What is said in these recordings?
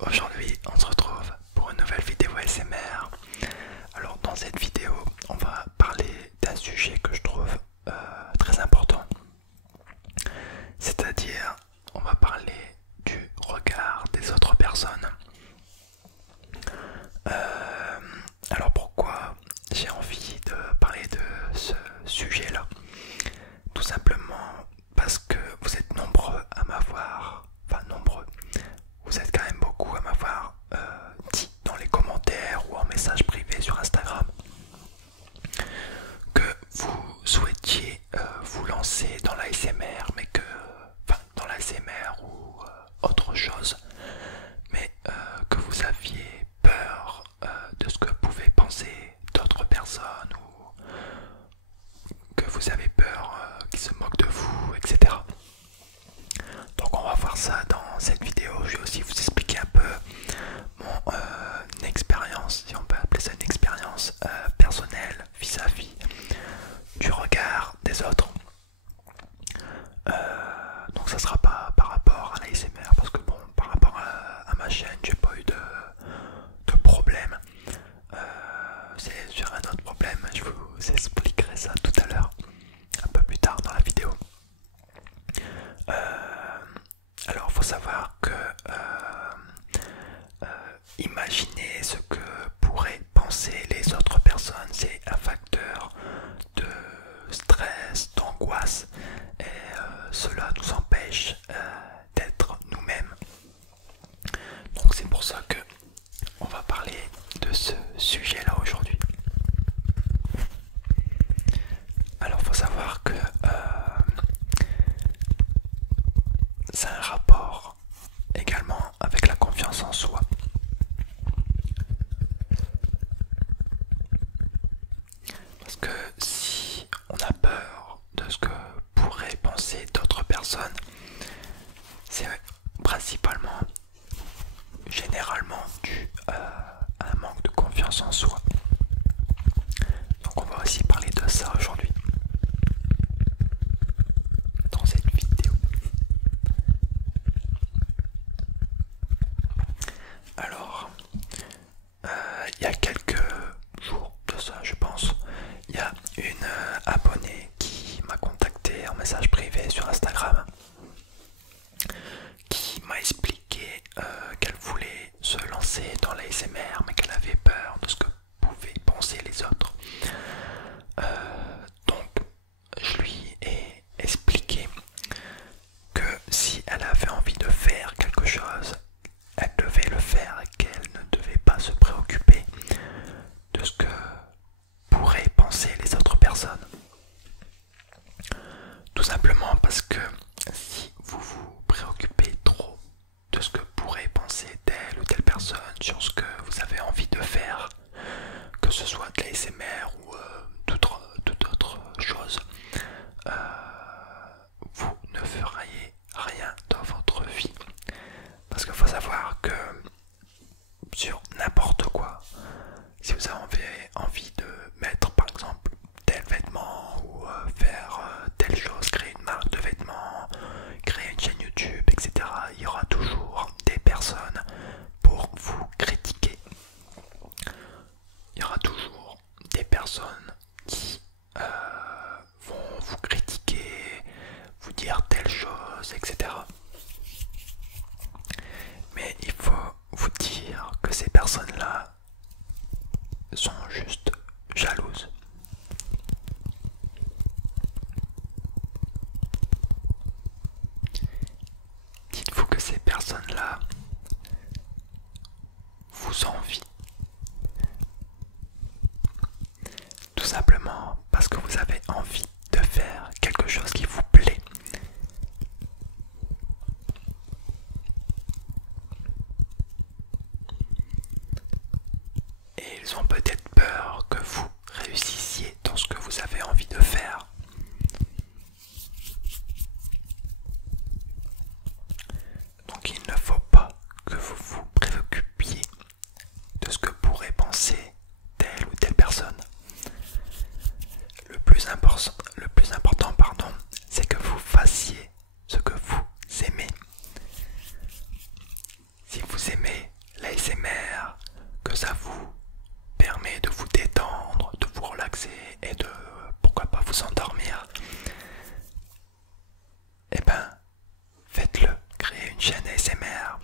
Aujourd'hui, on se retrouve pour une nouvelle vidéo ASMR. Alors, dans cette vidéo, on va parler d'un sujet que je trouve très important. C'est-à-dire, on va parler du regard des autres personnes. Alors, pourquoi j'ai envie de parler de ce sujet-là? Tout simplement parce que vous êtes nombreux à m'avoir, enfin nombreux, vous êtes quand même beaucoup à m'avoir dit dans les commentaires ou en message privé sur Instagram que vous souhaitiez vous lancer dans l'ASMR, mais que, enfin dans l'ASMR ou autre chose, mais que vous aviez peur de ce que pouvaient penser d'autres personnes ou que vous avez peur qu'ils se moquent de vous, etc. Donc on va voir ça dans cette vidéo. Je vais aussi vous expliquer un peu mon expérience, si on peut appeler ça une expérience personnelle vis-à-vis du regard des autres. Donc ça sera pas par rapport à l'ASMR, parce que bon, par rapport à ma chaîne, j'ai pas eu de problème. C'est sur un autre problème, je vous expliquerai ça tout à l'heure, un peu plus tard dans la vidéo. Alors, faut savoir que imaginer ce que pourraient penser les autres personnes, c'est un facteur de stress, d'angoisse, et cela nous empêche d'être nous-mêmes. Donc, c'est pour ça que on va parler de ce sujet-là aujourd'hui. Alors, faut savoir que c'est un rapport également avec la confiance en soi. Parce que si on a peur de ce que pourraient penser d'autres personnes, c'est principalement, généralement dû à un manque de confiance en soi. Donc on va aussi parler de ça aujourd'hui dans cette vidéo. Alors, il y a quelques jours de ça, je pense, il y a une abonnée qui m'a contacté en message privé sur Instagram, qui m'a expliqué qu'elle voulait se lancer dans l'ASMR, mais qu'elle avait peur de ce que pouvaient penser les autres. Donc, je lui ai expliqué que si elle avait envie de faire quelque chose, elle devait le faire et qu'elle ne devait pas se préoccuper de ce que pourraient penser les autres personnes. Tout simplement parce que si vous vous préoccupez trop de ce que pourrait penser telle ou telle personne sur ce que vous avez envie de faire, que ce soit de l'ASMR ou toute autre chose, vous ne feriez rien dans votre vie. Parce qu'il faut savoir que sur n'importe quoi, si vous avez envie de mettre par exemple tel vêtement ou faire telle chose, créer une marque de vêtements, créer une chaîne YouTube, etc., il y aura toujours des personnes pour vous critiquer. Il y aura toujours des personnes qui vont vous critiquer, vous dire telle chose, etc. Mais il faut vous dire que ces personnes-là sont juste jalouses. Dites-vous que ces personnes-là vous envient. Tout simplement parce que vous avez envie de faire quelque chose qui vous plaît. Et ils ont peut-être peur que vous réussissiez dans ce que vous avez envie de faire. Donc il ne faut pas que vous vous préoccupiez de ce que pourrait penser telle ou telle personne. Le plus important, c'est que vous fassiez ce que vous aimez. Si vous aimez dormir, eh ben, faites-le. Créez une chaîne ASMR.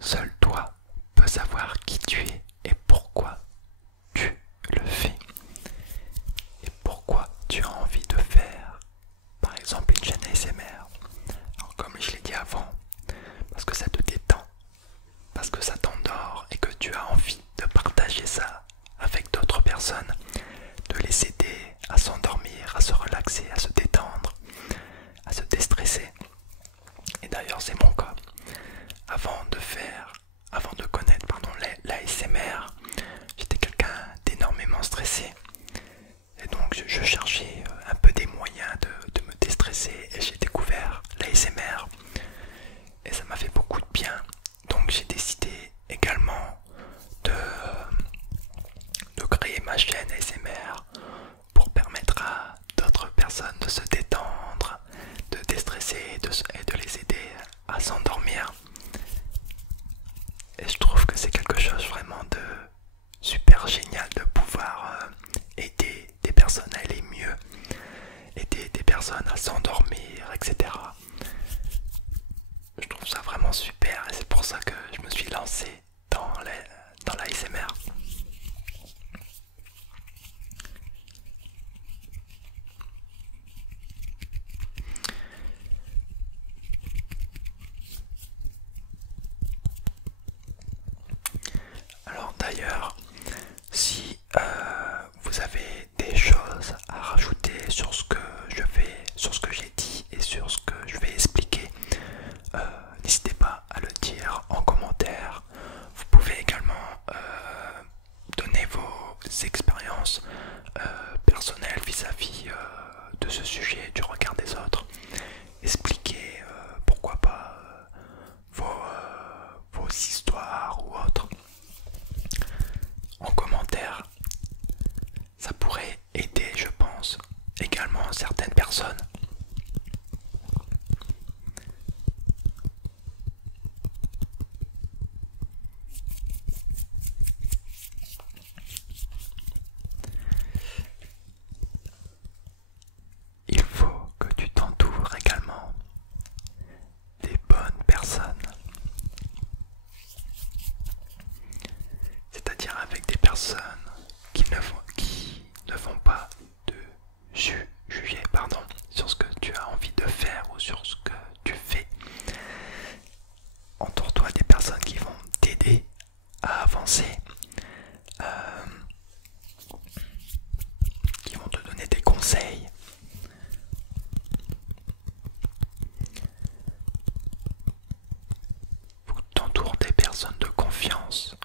Seul toi peux savoir qui tu es et pourquoi tu le fais. Et pourquoi tu as envie de faire, par exemple, une chaîne ASMR. Alors, comme je l'ai dit avant, parce que ça te détend, parce que ça t'endort et que tu as envie de partager ça avec d'autres personnes, de les aider à s'endormir, à se relaxer, à se détendre, à se déstresser. Et d'ailleurs c'est mon cas. Avant de connaître l'ASMR, j'étais quelqu'un d'énormément stressé. Et donc je cherchais un peu des moyens de me déstresser et j'ai découvert l'ASMR. Et ça m'a fait beaucoup de bien. Donc j'ai décidé également de créer ma chaîne ASMR pour permettre à d'autres personnes de se détendre, de déstresser et de les aider à s'endormir. Et je trouve que c'est quelque chose vraiment de super génial de pouvoir aider des personnes à aller mieux, aider des personnes à s'endormir, etc. Je trouve ça vraiment super et c'est pour ça que je me suis lancé dans l'ASMR. Alors d'ailleurs, si vous avez des choses à rajouter sur ce que sur ce que j'ai dit et sur ce que je vais expliquer, n'hésitez pas à le dire en commentaire. Vous pouvez également donner vos expériences personnelles vis-à-vis de ce sujet, du regard des autres. Expliquer pourquoi pas vos histoires ou autres en commentaire. Ça pourrait aider, je pense, également certaines personnes. Il faut que tu t'entoures également des bonnes personnes, c'est-à-dire avec des personnes qui ne vont pas te juger sur ce que tu as envie de faire ou sur ce que tu fais. Entoure-toi des personnes qui vont t'aider à avancer, qui vont te donner des conseils. Faut que tu t'entoures des personnes de confiance.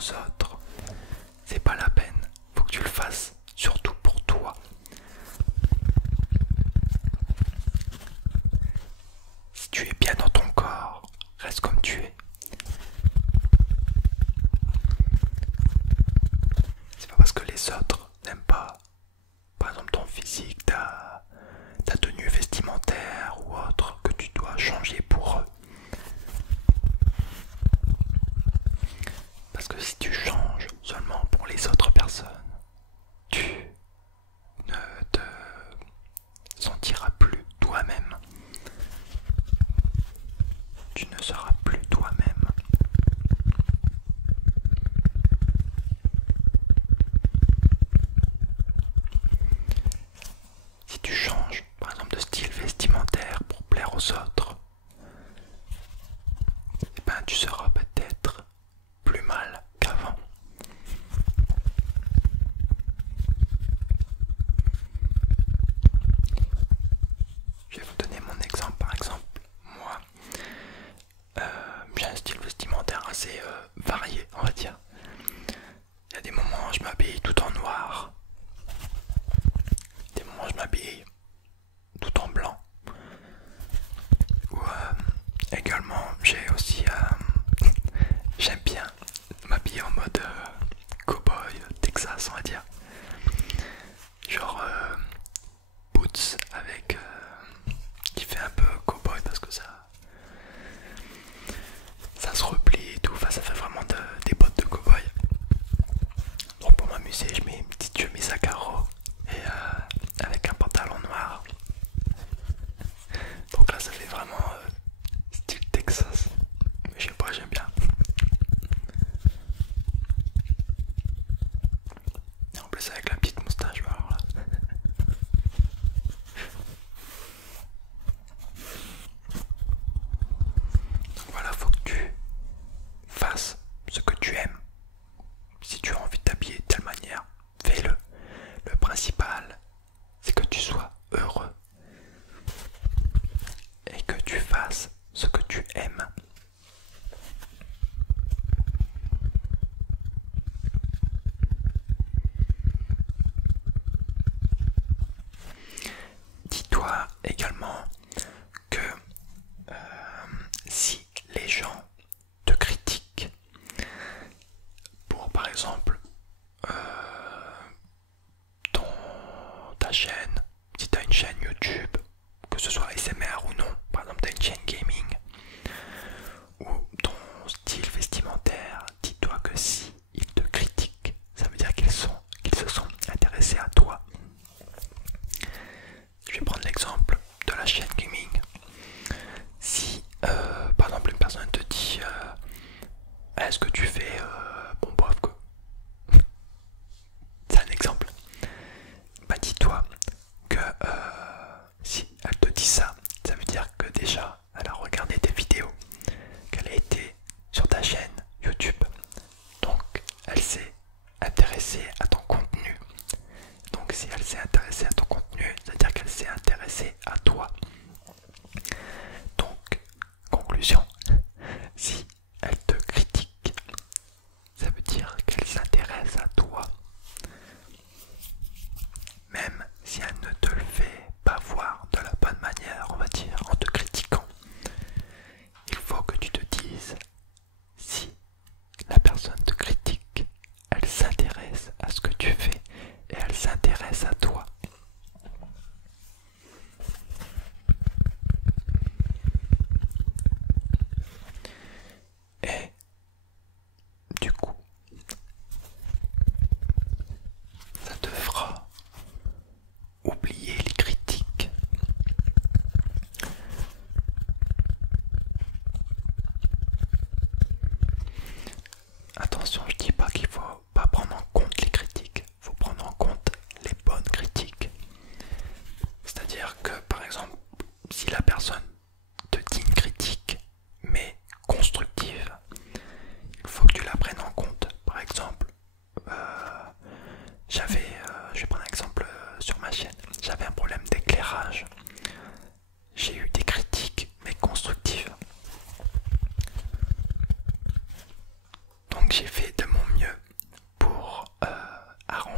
aux autres, c'est pas la peine. Faut que tu le fasses surtout pour toi. Si tu es bien dans ton corps, reste comme tu es. C'est pas parce que les autres n'aiment pas, par exemple ton physique, ta tenue vestimentaire ou autre, que tu dois changer pour eux. Parce que si tu changes seulement pour les autres personnes, tu ne te sentiras plus toi-même. Tu ne seras plus toi-même. Si tu changes, par exemple, de style vestimentaire pour plaire aux autres, eh ben, tu seras peut-être plus mal qu'avant. Je vais vous donner mon exemple. Par exemple, moi, j'ai un style vestimentaire assez varié, on va dire. Il y a des moments où je m'habille tout en noir, des moments où je m'habille tout en blanc. Ou également, j'ai aussi j'aime bien m'habiller en mode cowboy Texas, on va dire. Genre boots avec qui fait un peu cowboy parce que ça se replie et tout, enfin ça fait vraiment des bottes de cowboy. Donc pour m'amuser, je mets une petite chemise à carreaux et avec un pantalon noir. Donc là ça fait vraiment style Texas. Mais je sais pas, j'aime bien. Et en plus avec la petite moustache, alors là. Donc voilà, faut que tu fasses ce que tu aimes. Si tu as envie de t'habiller de telle manière, fais-le. Le principal, c'est que tu sois heureux et que tu fasses ce que tu aimes. Dis-toi également que si les gens te critiquent pour par exemple ta chaîne, si tu as une chaîne YouTube, que ce soit ASMR ou non, par exemple tu as une chaîne gaming ou ton style vestimentaire, dis-toi que si ils te critiquent, ça veut dire qu'ils se sont intéressés à toi. Je vais prendre l'exemple de la chaîne gaming. Si par exemple une personne te dit est-ce que tu fais bon bof quoi, c'est un exemple. Bah dis-toi que si elle te dit ça, ça veut dire que déjà elle a regardé tes vidéos, qu'elle a été sur ta chaîne YouTube, donc elle s'est intéressée à ton contenu. Donc si elle s'est intéressée à ton contenu, c'est-à-dire qu'elle s'est intéressée à toi. Donc, conclusion, si elle te critique, ça veut dire qu'elle s'intéresse à toi. Même si elle ne te le fait pas voir de la bonne manière, on va dire, en te critiquant, il faut que tu te dises, si la personne te critique, elle s'intéresse à ce que tu fais et elle s'intéresse à toi.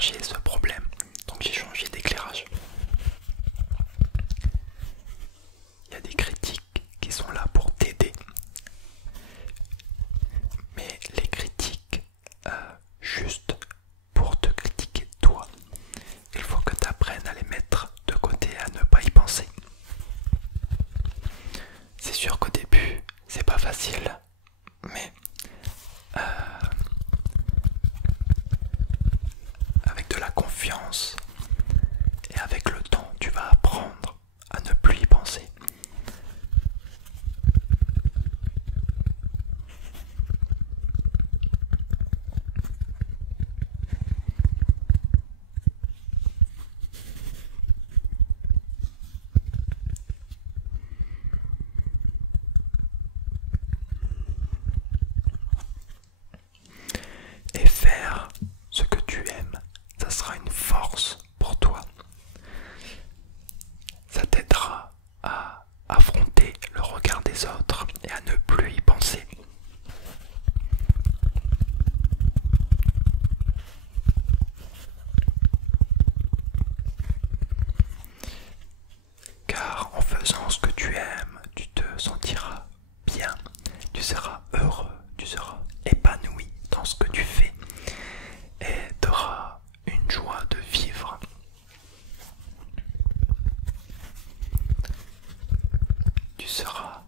changer ce problème. Donc j'ai changé d'éclairage. Il y a des critiques qui sont là pour t'aider. Mais les critiques, juste pour te critiquer toi, il faut que tu apprennes à les mettre de côté, à ne pas y penser. C'est sûr qu'au début, c'est pas facile, mais avec de la confiance et avec le temps, tu vas apprendre à ne plus y penser. Et faire ce que tu aimes, ça sera une force pour toi. Ça t'aidera à affronter le regard des autres et à ne plus y penser. Car en faisant ce que tu aimes, tu te sentiras bien, tu seras heureux, tu seras épanoui dans ce que tu fais et tu auras une joie de vivre. Tu seras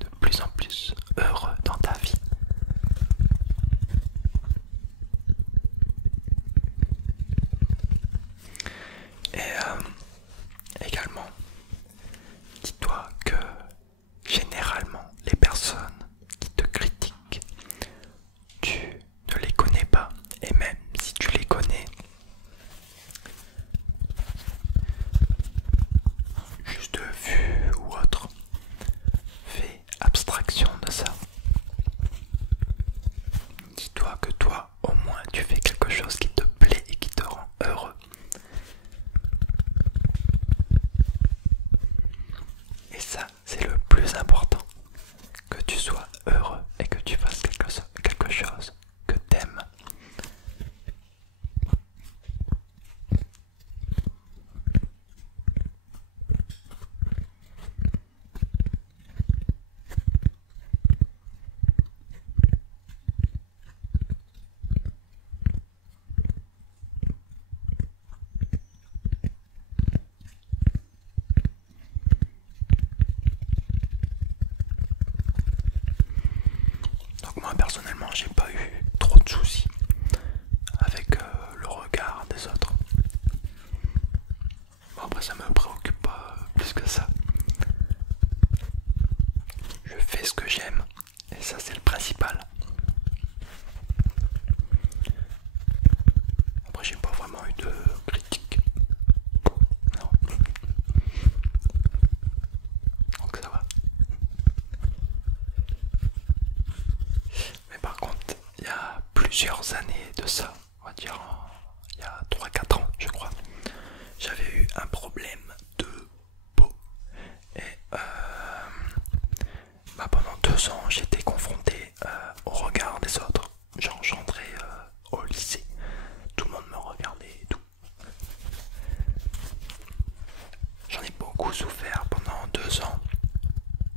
de plus en plus heureux dans ta vie. Et également, dis-toi que généralement les personnes qui te critiquent, tu ne les connais pas, et même si tu les connais, juste de vue ou autre, fais abstraction de ça. Dis-toi que toi, au moins, tu fais quelque chose qui te plaît et qui te rend heureux. Et ça, c'est le plus important. Que tu sois heureux et que tu fasses quelque chose que t'aimes. Donc moi personnellement, j'ai pas eu trop de soucis avec le regard des autres. Bon, après ça me préoccupe pas plus que ça. Je fais ce que j'aime et ça c'est le principal. Après j'ai pas vraiment eu de critiques. Non. Donc ça va. Mais par contre, il y a plusieurs années de ça, on va dire il y a 3-4 ans je crois, j'avais eu un problème de peau. Et pendant 2 ans j'étais confronté au regard des autres. Genre j'entrais au lycée, tout le monde me regardait et tout. J'en ai beaucoup souffert pendant 2 ans.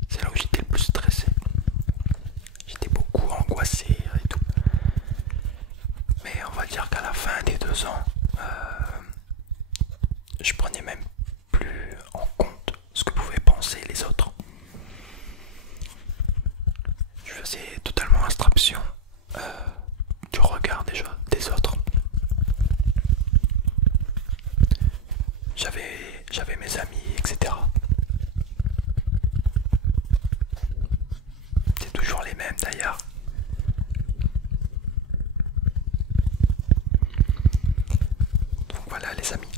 C'est là où j'étais le plus stressé. J'étais beaucoup angoissé et tout. Mais on va dire qu'à la fin des 2 ans, je prenais même plus en compte ce que pouvaient penser les autres. Je faisais totalement abstraction du regard des autres. J'avais mes amis, etc. C'est toujours les mêmes d'ailleurs. Donc voilà les amis.